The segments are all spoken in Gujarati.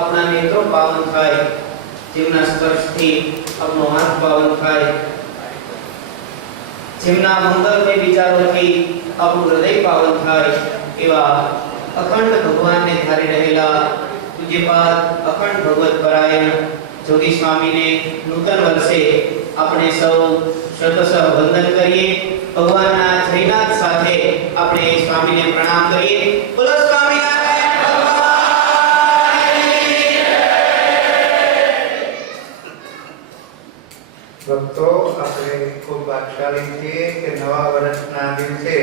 આપણા નેત્રો પાવન થાય, જેમના સ્પર્શથી આપણો હાથ પાવન થાય, જેમના મંગલમય વિચારોથી આપણું હૃદય પાવન થાય, એવા અખંડ ભગવાનને ધારી રહેલા પૂજ્યપાદ અખંડ ભગવત પરાયણ જોગી સ્વામીને નૂતન વર્ષે આપણે સૌ શતશ વંદન કરીએ. ભગવાનના જયનાથ સાથે આપણે સ્વામીને પ્રણામ કરીએ. બોલો સ્વામિનારાયણ ભગવાનની જય. ભક્તો, આપણે ખૂબ ભાગ્યશાળી છીએ કે નવા વર્ષના દિવસે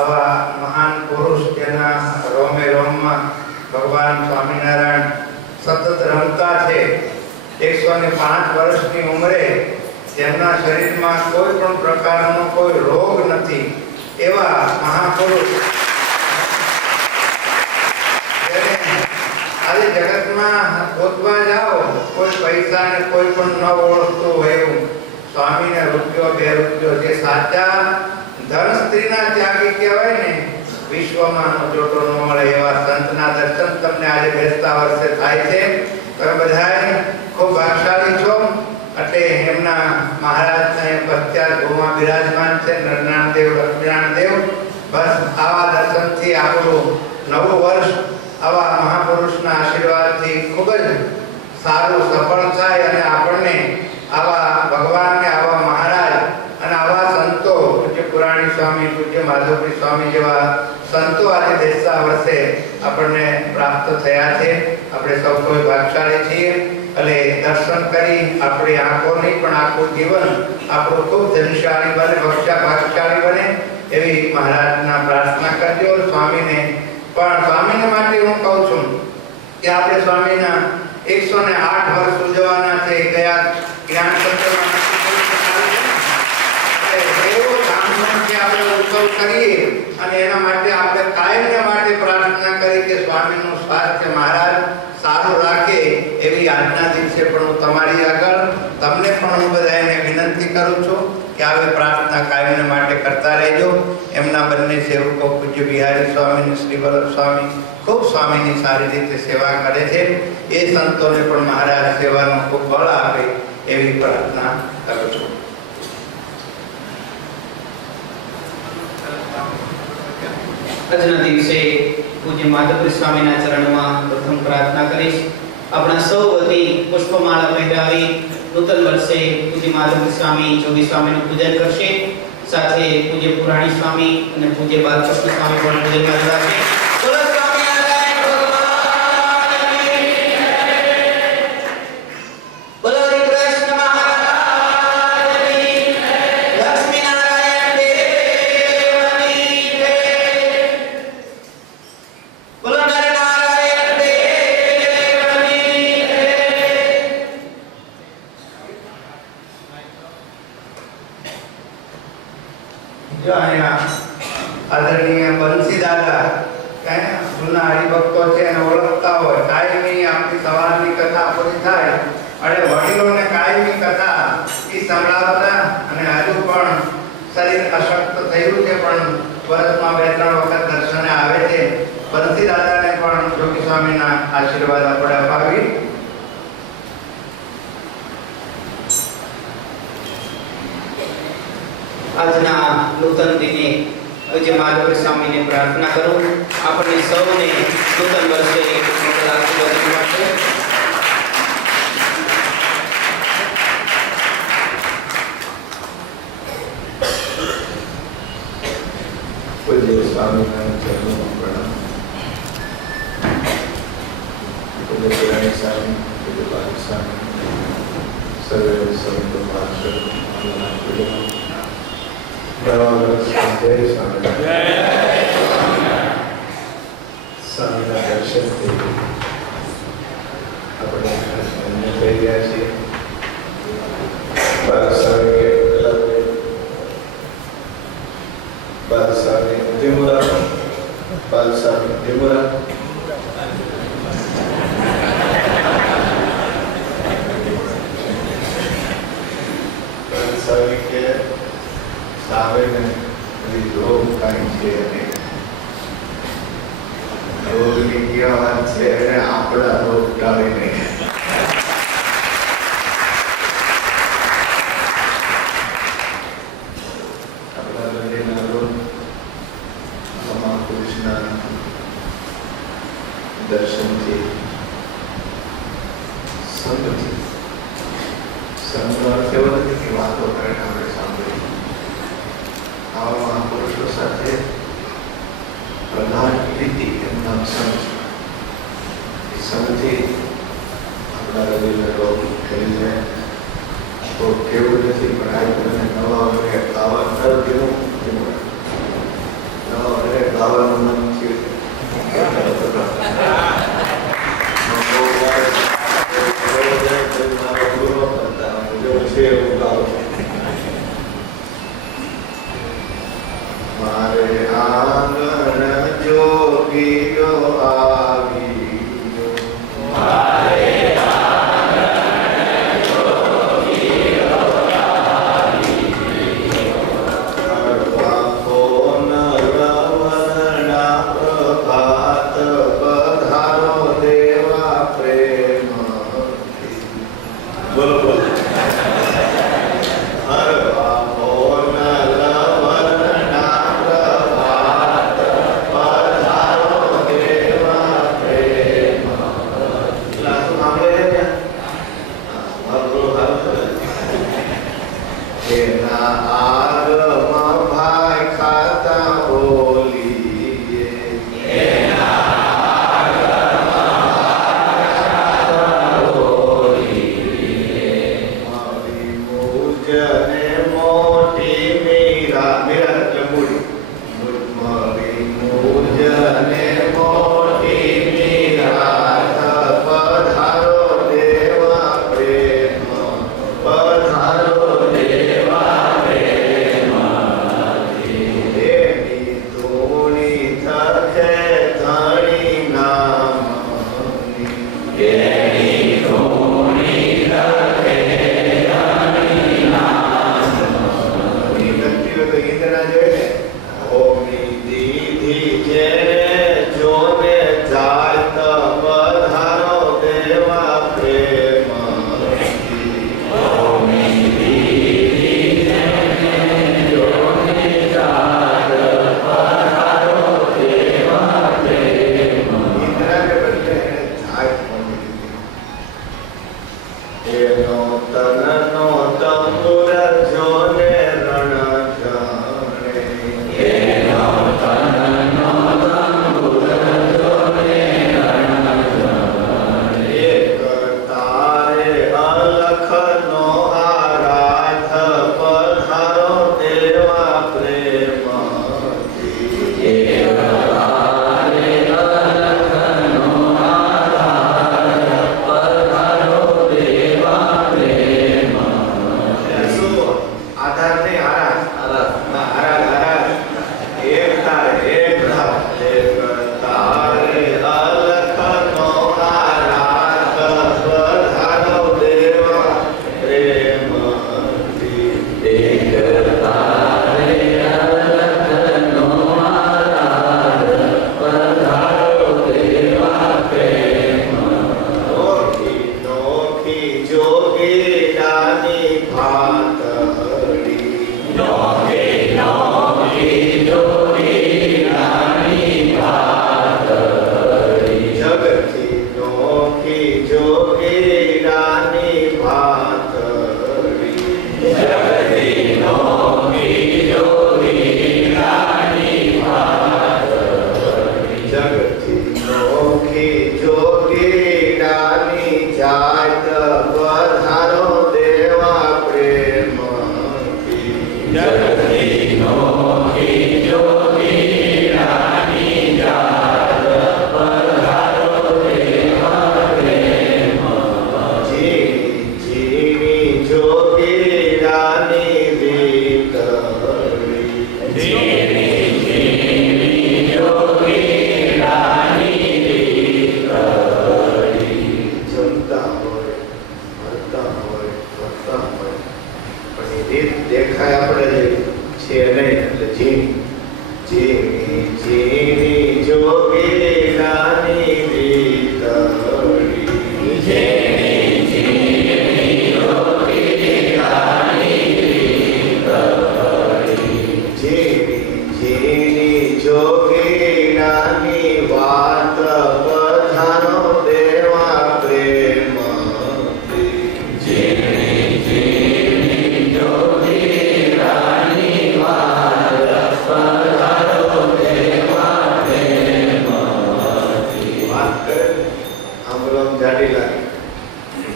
આવા મહાન પુરુષ જેના રોમે રોમમાં ભગવાન સ્વામિનારાયણ સતત રમતા છે, 105 વર્ષની ઉંમરે જેમના શરીરમાં કોઈ પણ પ્રકારનો કોઈ રોગ નથી, એવા મહાપુરુષ આજે જગતમાં ગોતવા જાઓ, કોઈ પૈસાને કોઈ પણ ન ઓળખતું હોય એવું સ્વામીને રૂપિયો 2 રૂપિયો જે સાચા ધન સ્ત્રીના ત્યાગી કહેવાય ને, વિશ્વમાં જોટો ન મળે એવા સંતના દર્શન તમને આજે બેસતા વર્ષે થાય છે. તમે બધાએ ખૂબ ભાગ્યશાળી છો. એટલે એમના મહારાજના પશ્ચાત ભૂમા બિરાજમાન છે નરનારાયણ દેવ, લક્ષ્મીનારાયણ દેવ. બસ આવા દર્શનથી આપણું નવું વર્ષ આવા મહાપુરુષના આશીર્વાદથી ખૂબ જ સારું સફળ થાય અને આપણને આવા ભગવાનને, આવા મહારાજ અને આવા સંતો, પૂજ્ય પુરાણી સ્વામી, પૂજ્ય માધવપુરી સ્વામી જેવા સંતો આજે બેસતા વર્ષે આપણને પ્રાપ્ત થયા છે. આપણે સૌ કોઈ ભાગ્યશાળી છીએ. એટલે દર્શન કરી આપણી આંખો નહીં પણ આખું જીવન આપણું ખૂબ ધનશાળી બને, ભાગ્યશાળી બને એવી મહારાજના પ્રાર્થના કરજો. સ્વામીને પણ સ્વામીને માટે હું કહું છું કે આપણે સ્વામીના 108 વર્ષ ઉજવવાના છે. ગયા જ્ઞાન સત્રમાં એવો ધામધૂમથી આપણે ઉત્સવ કરીએ અને એના માટે આપણે કાયમને માટે પ્રાર્થના કરી કે સ્વામીનું સ્વાસ્થ્ય મહારાજ સારું રાખે એવી આજના દિવસે પણ હું તમારી આગળ તમને પણ હું બધાને વિનંતી કરું છું કે આવી પ્રાર્થના કાયમને માટે કરતા રહેજો. એમના બંને સેવકો પૂજ્ય બિહારી સ્વામી અને શ્રી વલ્લભ સ્વામી ખૂબ સ્વામીની સારી રીતે સેવા કરે છે. એ સંતોને પણ મહારાજ સેવાનું ખૂબ બળ આપે એવી પ્રાર્થના કરું છું. આજના દિવસે પૂજ્ય માધવપુરી સ્વામીના ચરણમાં પ્રથમ પ્રાર્થના કરીશ. આપણા સૌ વતી પુષ્પમાળા પહેરાવી નૂતન વર્ષે પૂજ્ય માધવપુરી સ્વામી, જોગી સ્વામીનું પૂજન કરશે. સાથે પૂજ્ય પુરાણી સ્વામી અને પૂજ્ય બાલકૃષ્ણ સ્વામી પણ પૂજનમાં જોડાશે. બોલો સ્વામિનારાયણ ભગવાનની જય. બોલો હરિ કૃષ્ણ મહારાજની જય. લક્ષ્મીનારાયણ દેવની જય. બોલો નરનારાયણ દેવની જય. જો અહીંયા આદરણીય બંસી દાદા ક્યાં જૂના હરિભક્તો છે અને ઓળખતા હોય, કાયમી આપણી સવારની કથા પૂરી થાય અને વડીલોને કાયમી કથા એ સંભળાવતા અને હજુ પણ શરીર અશક્ત થયું છે પણ વર્ષમાં 2-3 વખત દર્શને આવે છે. બંસી દાદાને પણ જોગી સ્વામીના આશીર્વાદ આપણે અપાવી. આજના નૂતન દિને પૂજ્ય માધવપુરી સ્વામીને પ્રાર્થના કરું આપણને સૌને નૂતન વર્ષે મંગળ આશીર્વાદ મળશે. પૂજ્ય સ્વામીના ચરણોમાં પ્રણામ. પૂજ્ય પુરાણી સ્વામી, પૂજ્ય બાલ સ્વામી, સર્વે સંતો મહારાજ નવા વર્ષમાં જય સ્વામિનારાયણ. સ્વામીના દર્શનથી આપણે ધન્ય થઈ ગયા છીએ. બાલસ્વામી બાલસ્વામી દિમુરા, બાલસ્વામી દિમુરા, બાલસ્વામી કે સામેને રોગ કાંઈ છે નહીં, રોગની ક્યાં વાત છે અને આપણા રોગ સંગથી. સંગનો અર્થ એવો નથી કે વાતો કરીને આપણે સાંભળીએ. આવા મહાપુરુષો સાથે પ્રધાન પ્રીતિ એમના સંગ છે. એ સંગથી આપણા હૃદયના રોગ થઈ જાય તો કેવું નથી, પણ આ તમને નવા વરે આવા નર કેવું નવા વરે ગાવાનું મન થયું. મારે આંગણ જોગીઓ આવી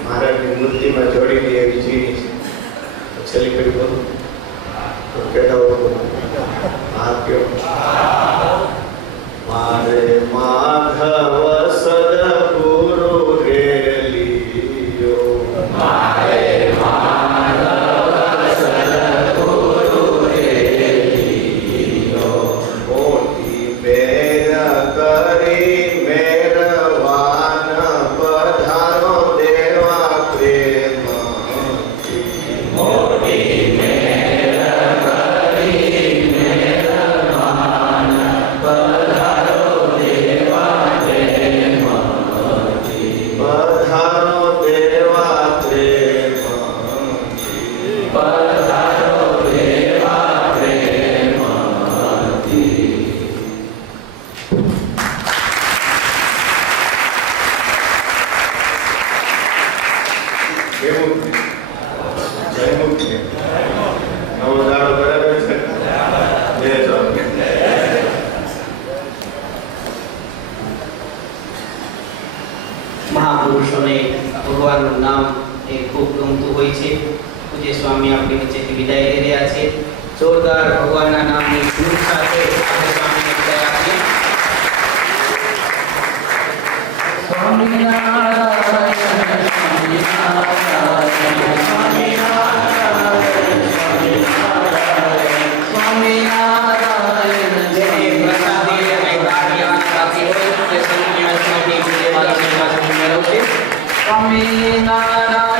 મહારાજની મૂર્તિમાં જોડી દે એવી ઝીણી છે. છેલ્લી કરી બોલો તો કેતા હોય હા કયો મારે માધવ સદગુરુ રેલિયો મારે માધવ સદગુરુ રેલિયો મોટી બેન કરી મેરવાન પધારો દેવા પ્રેમ મોટી મેર કરી મેરવાન પધારો દેવા પ્રેમ પધારો દેવા પ્રેમ પધારો દેવા પ્રેમ કેવું છે? જયમુખ છે. નવો દાડો બરાબર છે. જય સ્વામી. મહાપુરુષોને ભગવાનનું નામ એ ખૂબ ગમતું હોય છે. પૂજ્ય સ્વામી આપણી વચ્ચેથી વિદાય લઈ રહ્યા છે. જોરદાર ભગવાનના નામની ધૂન સાથે આપણે સ્વામીને વિદાય આપીએ. જેને પ્રસાદી અને દાન આપી હોય તે સંતની આત્માની પૂજ્ય સ્વામી મેળવશે. સ્વામિનારાયણ